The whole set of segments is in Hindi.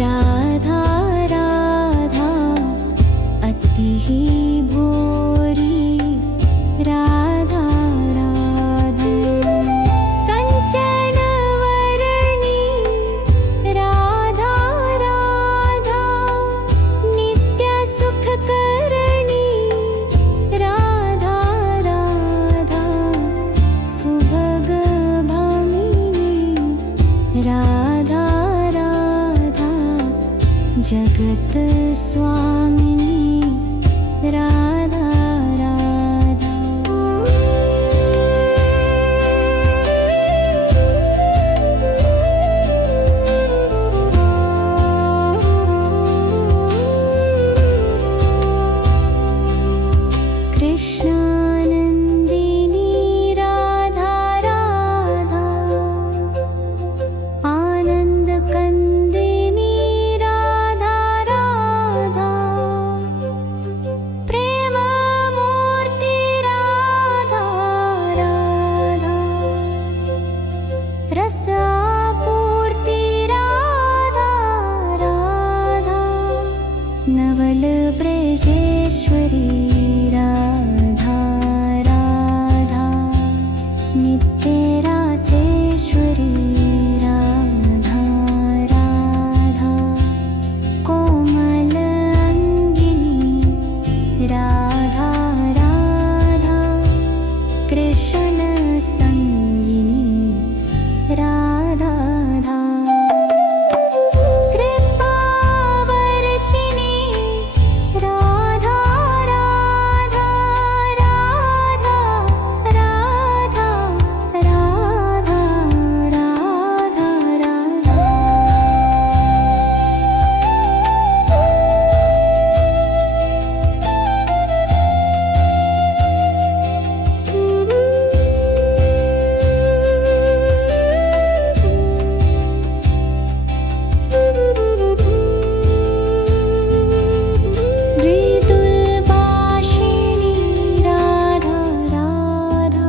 राधा राधा अति ही भोरी राधा राधा कंचन वर्णी राधा राधा नित्य सुख करणी राधा राधा सुभग भामिनी राधा राधा जगत स्वामिनी राधा राधा कृष्णानन्दिनी राधा राधा आनन्दकन्दिनी राधा राधा प्रेममूर्ति राधा राधा रसापूर्ति राधा राधा नवल ब्रजेश्वरी राधा राधा नित्य रासेश्वरी राधा राधा कोमल अंगिनी राधा राधा कृष्ण संगिनी राधा राधा कृपावर्षिणी राधा राधा राधा राधा राधा राधा राधा मृदुलभाषिणी राधा राधा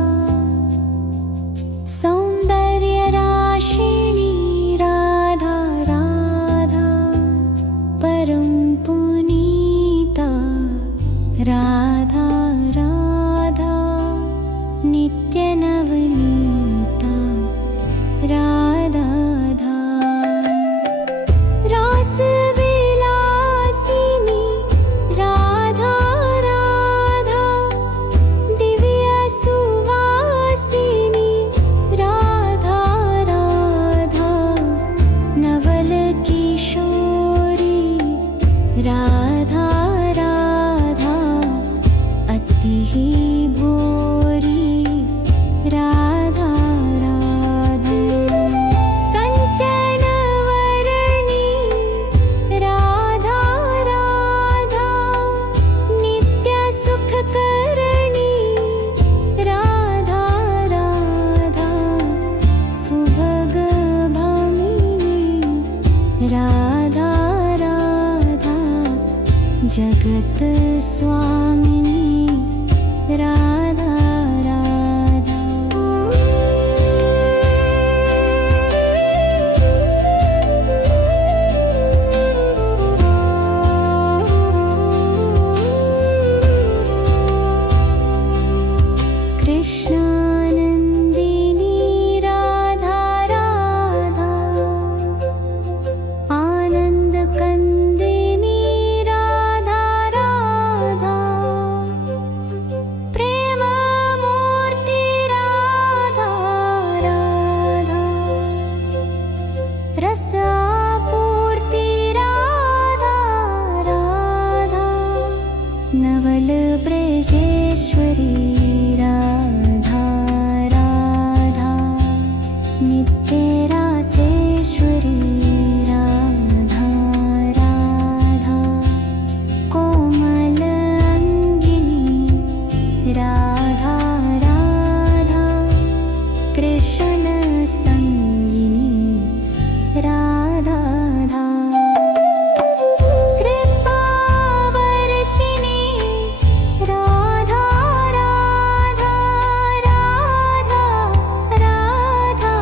सौन्दर्यराशिणी राधा राधा परम पुनीता राधा राधा नित्य नवनीता राधा राधा रासविलासिनी राधा राधा दिव्य सुवासिनी राधा राधा नवल किशोरी राधा राधा अति ही भोरी राधा राधा कंचन वर्णी राधा राधा नित्य सुख करणी राधा राधा सुभग भामिनी राधा राधा जगत स्वामिनी राधा राधा कृष्णानन्दिनी राधा राधा आनन्दकन्दिनी राधा राधा प्रेममूर्ति राधा राधा रसापूर्ति राधा राधा नवल ब्रजेश्वरी राधा राधा नित्य रासेश्वरी राधा राधा कोमल अंगिनी राधा राधा कृष्ण संगिनी राधा राधा कृपावर्षिणी राधा राधा राधा राधा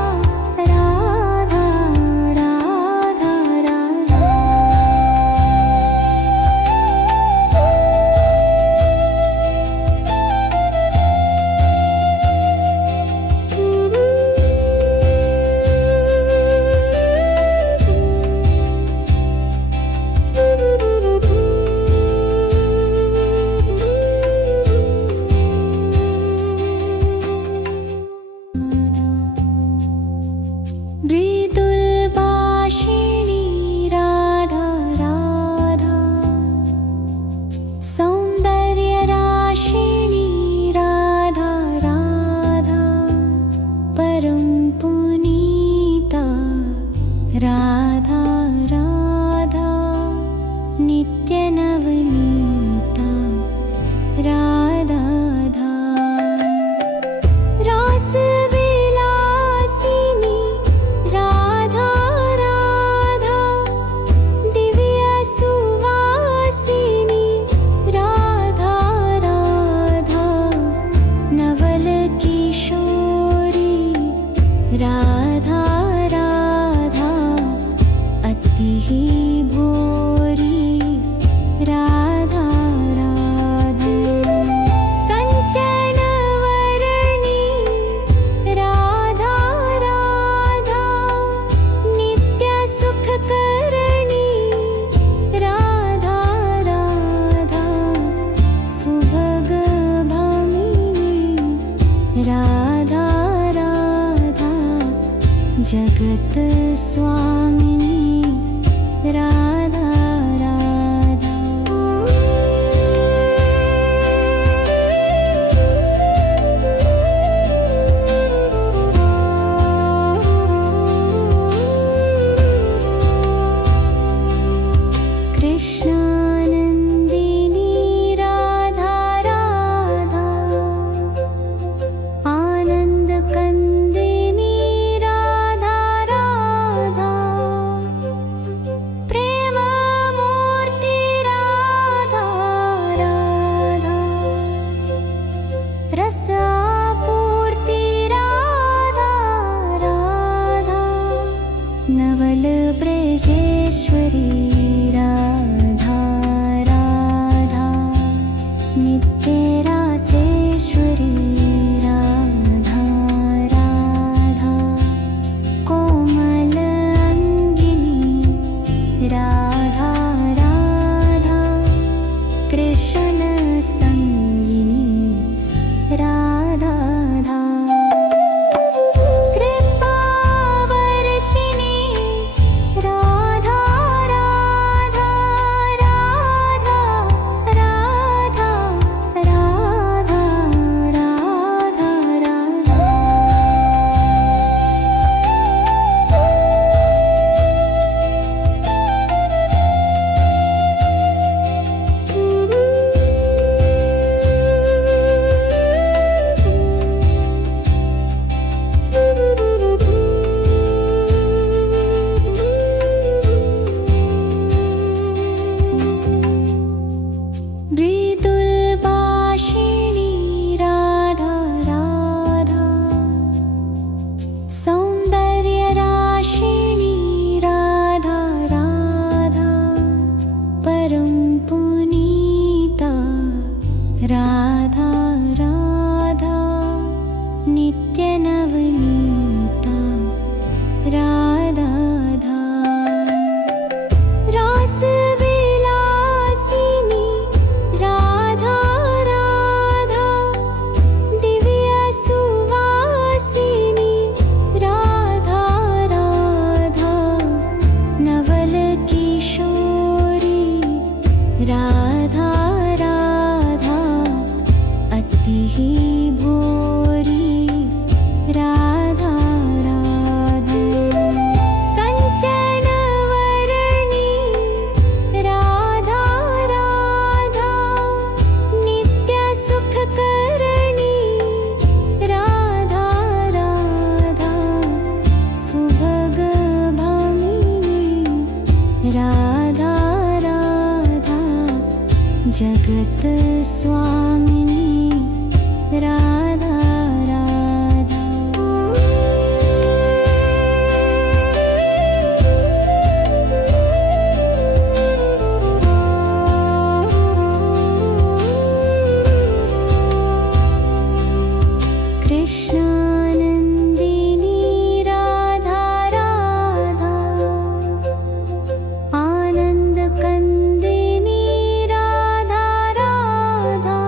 जगत स्वामिनी राधा राधा। कृष्णानन्दिनी राधा राधा, आनन्दकन्दिनी राधा राधा, प्रेममूर्ति राधा राधा, रसापूर्ति राधा राधा, नवलब्रजेश्वरी राधा राधा, नित्यरासेश्वरी राधा राधा, कोमल अंगिनी राधा राधा, कृष्ण संगिनी राधा राधा, कृपावर्षिणी राधा राधा राधा राधा राधा राधा राधा। मृदुलभाषिणी राधा राधा, सौन्दर्यराशिणी राधा राधा, परम पुनीता राधा राधा, नित्यनवनीता राधा राधा, रासविलासिनी राधा राधा, दिव्यसुवासिनी राधा राधा, नवलकिशोरी राधा राधा, अतिः भोरी राधा राधा, कंचनवर्णी राधा राधा, नित्यसुखकरणी राधा राधा, सुभगभामिनी राधा राधा, जगत स्वामिनी राधा राधा। कृष्णानन्दिनी राधा राधा, आनन्दकन्दिनी राधा राधा,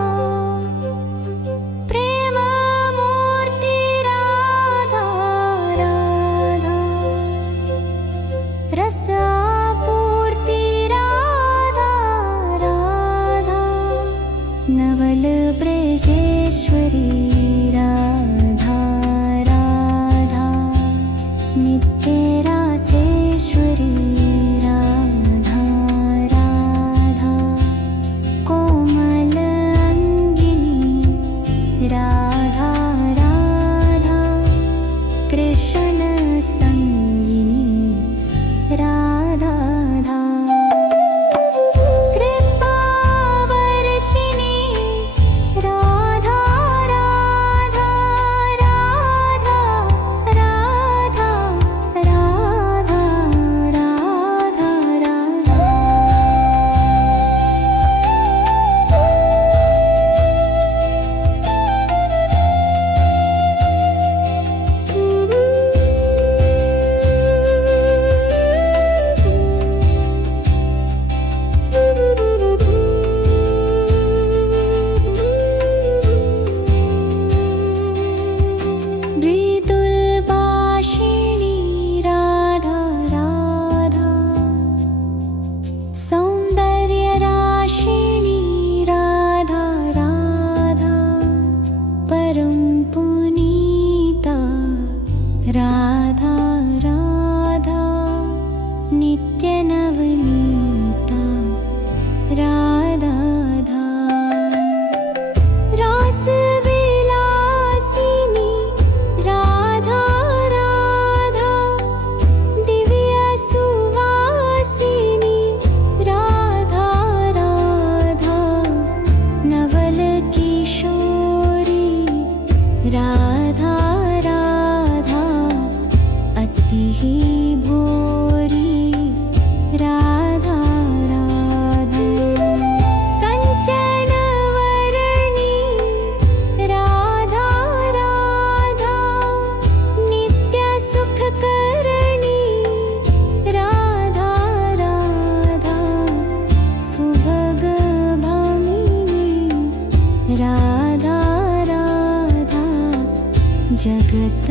प्रेममूर्ति राधा राधा, रसापूर्ति राधा राधा, नवलब्रजेश्वरी राधा राधा, नित्यरासेश्वरी राधा राधा, कोमल अंगिनी राधा राधा, कृष्ण संगिनी राधा राधा, कृपावर्षिणी राधा राधा राधा राधा राधा अति ही भोरी राधा राधा कंचन वर्णी राधा राधा नित्य सुख करणी राधा राधा सुभग भामिनी राधा राधा जगत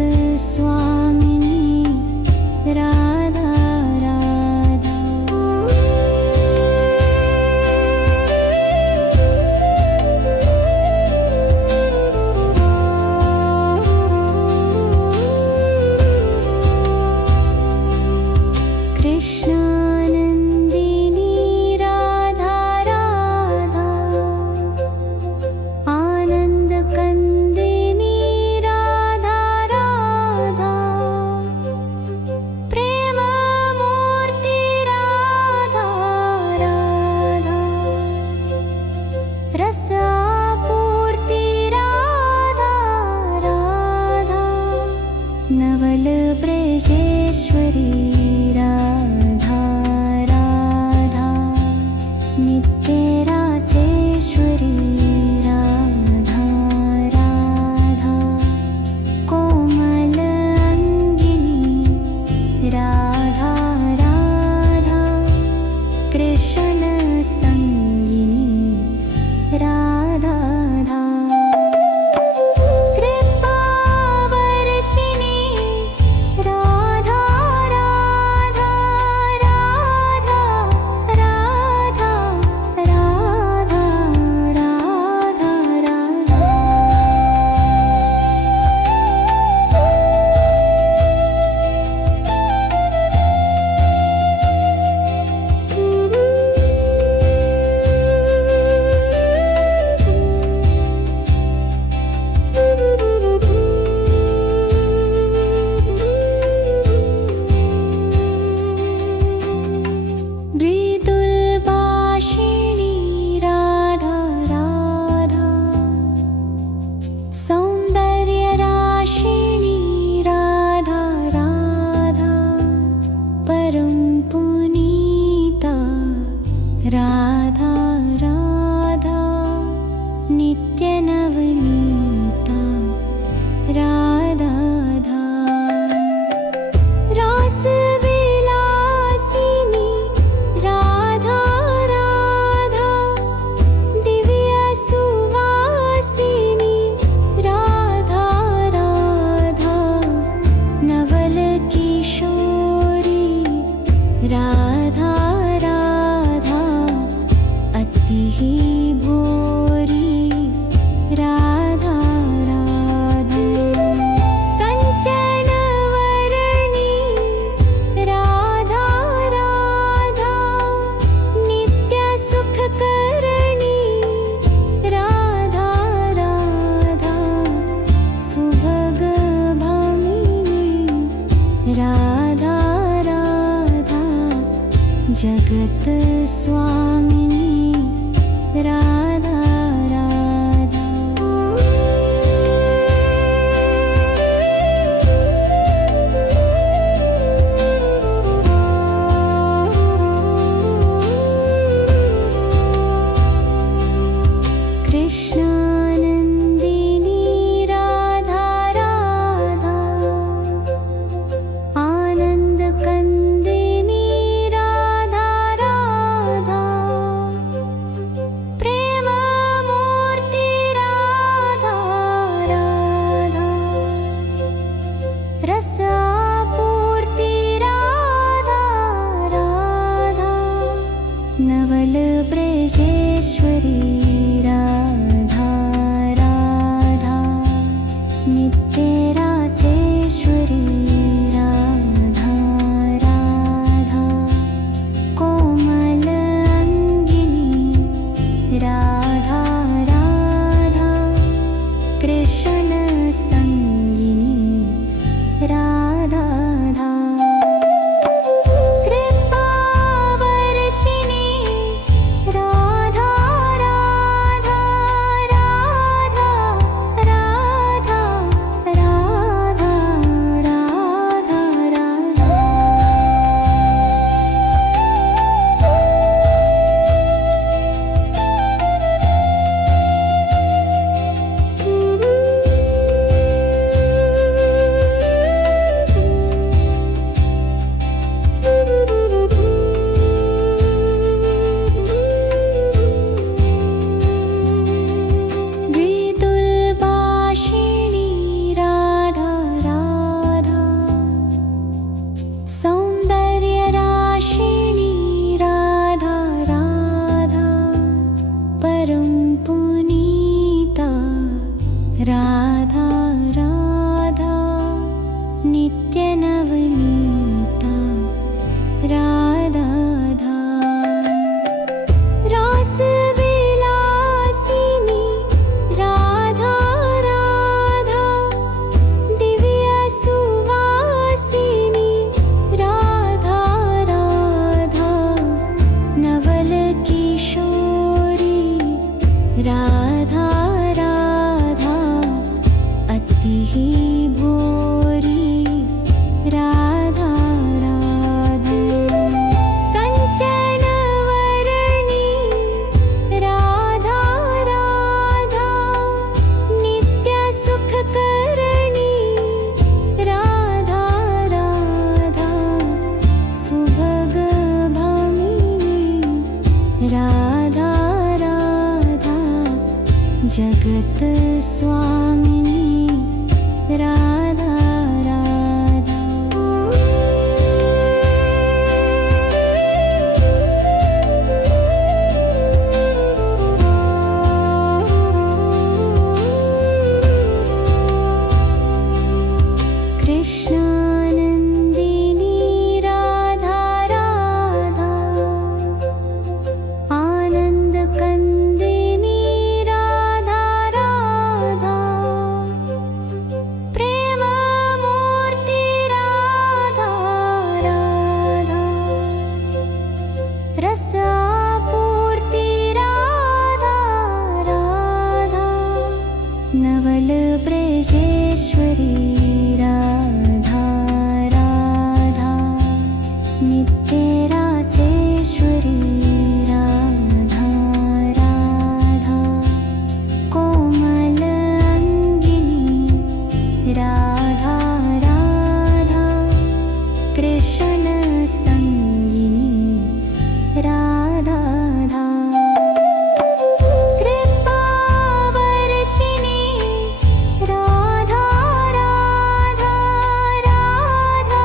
स्वामिनी राधा राधा कृष्णानन्दिनी राधा राधा आनन्दकन्दिनी राधा राधा प्रेममूर्ति राधा राधा रसापूर्ति राधा राधा नवल ब्रजेश्वरी राधा राधा नित्य रासेश्वरी राधा राधा कोमल अंगिनी राधा राधा कृष्ण संगिनी राधा राधा कृपावर्षिणी राधा राधा राधा राधा राधा राधा राधा मृदुलभाषिणी राधा राधा सौन्दर्यराशिणी राधा राधा परम पुनीता राधा राधा नित्यनवनीता राधा राधा रासविलासिनी राधा राधा दिव्य सुवासिनी राधा राधा नवल किशोरी राधा राधा अति ही भोरी राधा राधा कंचन वर्णी राधा राधा नित्य सुख करणी राधा राधा सुभग भामिनी राधा राधा जगत स्वामिनी राधा राधा कृष्णानन्दिनी राधा राधा आनन्दकन्दिनी राधा राधा प्रेम स्वामिनी राधा राधा। कृष्णानन्दिनी राधा राधा, आनन्दकन्दिनी राधा राधा, प्रेममूर्ति राधा राधा, रसापूर्ति राधा राधा, नवलब्रजेश्वरी राधा राधा, नित्यरासेश्वरी राधा राधा, कोमल अङ्गिनी राधा राधा, कृष्ण संगिनी राधा राधा, कृपावर्षिणी राधा राधा राधा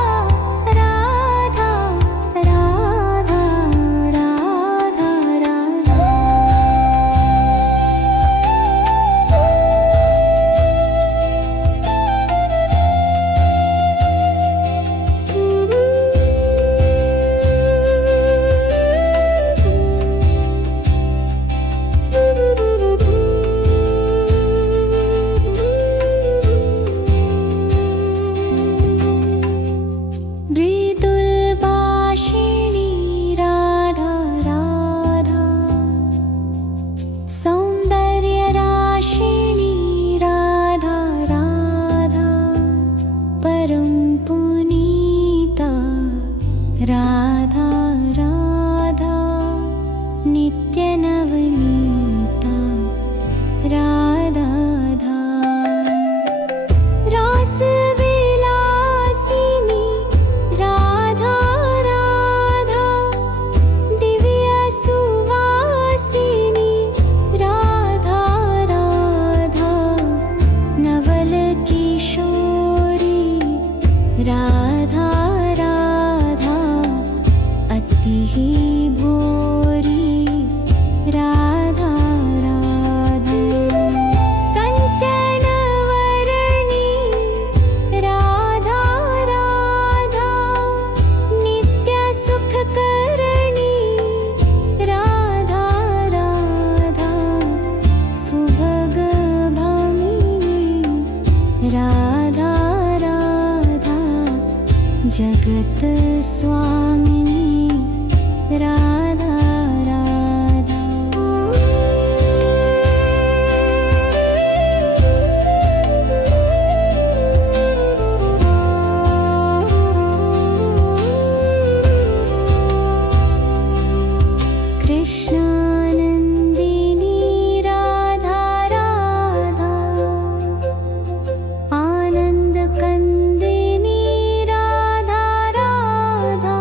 राधा राधा राधा राधा। मृदुलभाषिणी राधा राधा, सौन्दर्यराशिणी राधा राधा, परम पुनीता राधा राधा, नित्यनवनीता राधा राधा, रासविलासिनी राधा राधा, दिव्यसुवासिनी राधा राधा, नवलकिशोरी राधा राधा, अतिः भोरी राधा राधा, कञ्चनवर्णी राधा राधा, नित्यसुखकरणी राधा राधा, सुभगभामिनी राधा राधा, जगत स्वामिनी राधा राधा। कृष्णानन्दिनी राधा राधा, आनन्दकन्दिनी राधा राधा,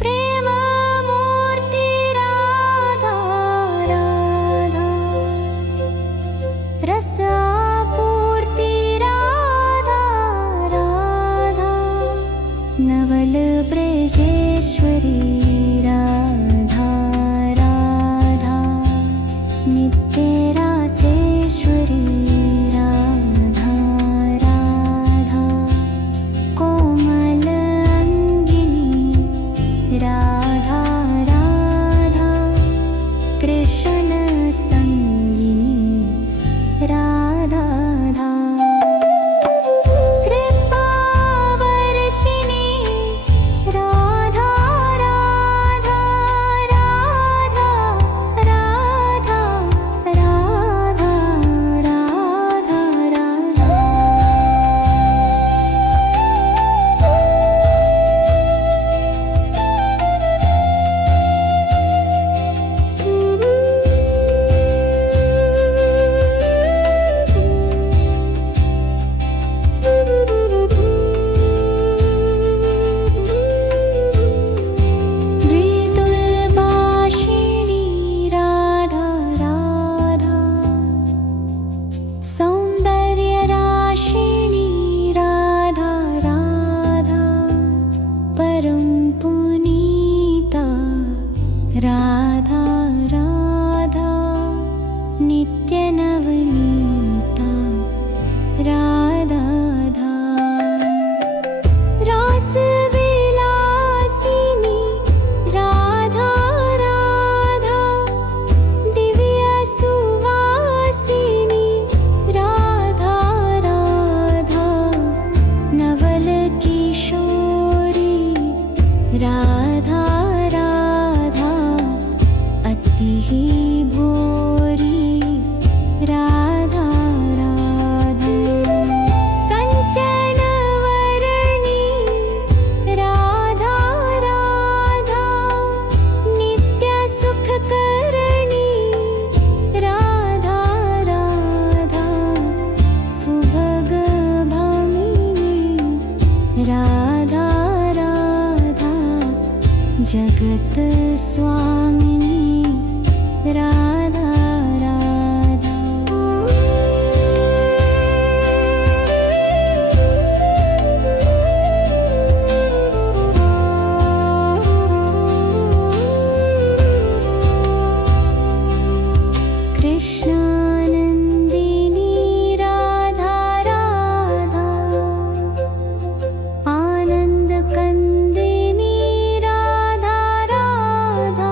प्रेममूर्ति राधा राधा, रसापूर्ति राधा राधा, नवलब्रजेश्वरी राधा राधा, नित्यरासेश्वरी राधा राधा, कोमल अङ्गिनी राधा राधा, कृष्ण संगिनी राधा राधा, कृपावर्षिणी राधा रासविलासिनी राधा राधा दिव्यसुवासिनी राधा राधा नवल किशोरी राधा राधा अति ही भोरी राधा राधा कंचन वर्णी राधा राधा नित्य सुखकरणी राधा राधा सुभग भामिनी राधा राधा जगत स्वामिनी राधा राधा कृष्णानन्दिनी राधा राधा आनन्दकन्दिनी राधा राधा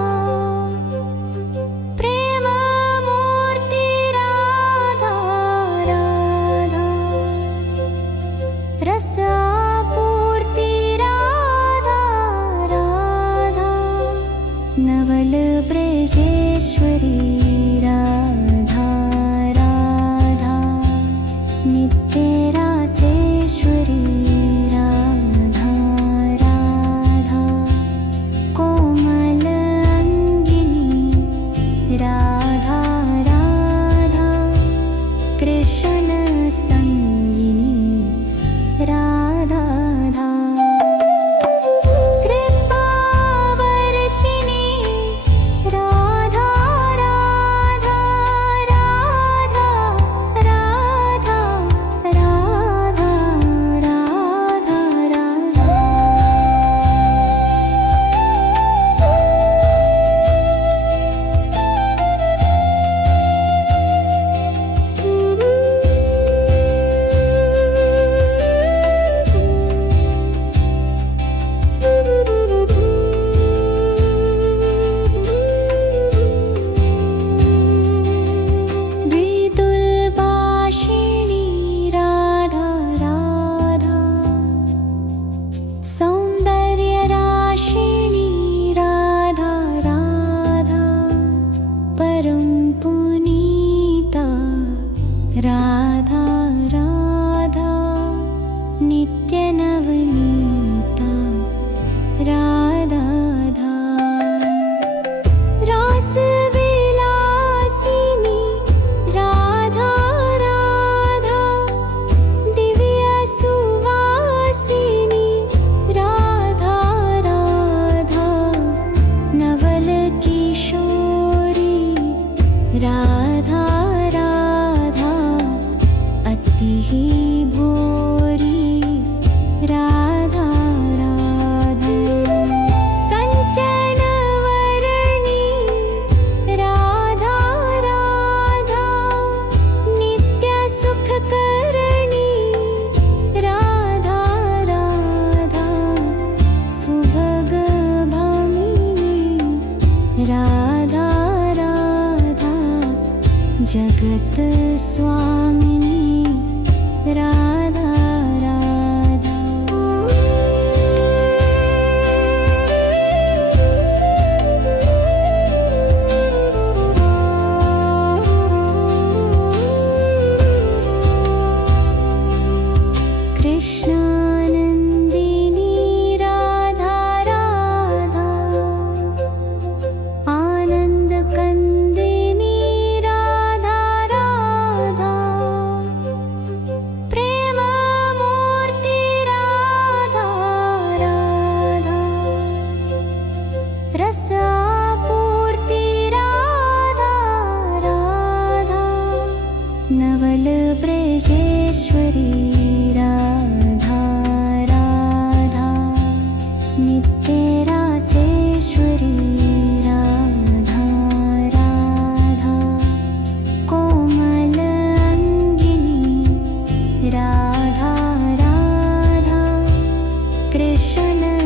प्रेममूर्ति राधा राधा रसापूर्ति राधा राधा नवल ब्रजेश्वरी राधा राधा नित्य रासेश्वरी राधा राधा कोमल अंगिनी राधा राधा कृष्ण संगिनी राधा राधा कृपावर्षिणी राधा राधा राधा राधा राधा राधा राधा विदुलभाषिणी राधा राधा सौन्दर्यराशिणी राधा राधा परम पुनीता राधा राधा नित्यनवनीता राधा राधा रासविलासिनी राधा राधा दिव्यसुवासिनी राधा राधा नवल किशोरी राधा राधा अति ही भोरी राधा राधा कंचन वर्णी राधा राधा नित्य सुखकरणी राधा राधा सुभग भामिनी राधा राधा जगत स्वामिनी राधा राधा कृष्णानन्दिनी राधा राधा आनन्दकन्दिनी राधा राधा प्रेममूर्ति राधा राधा रसापूर्ति राधा राधा नवल ब्रजेश्वरी राधा राधा नित्य रासेश्वरी राधा राधा कोमल अंगिनी राधा राधा कृष्ण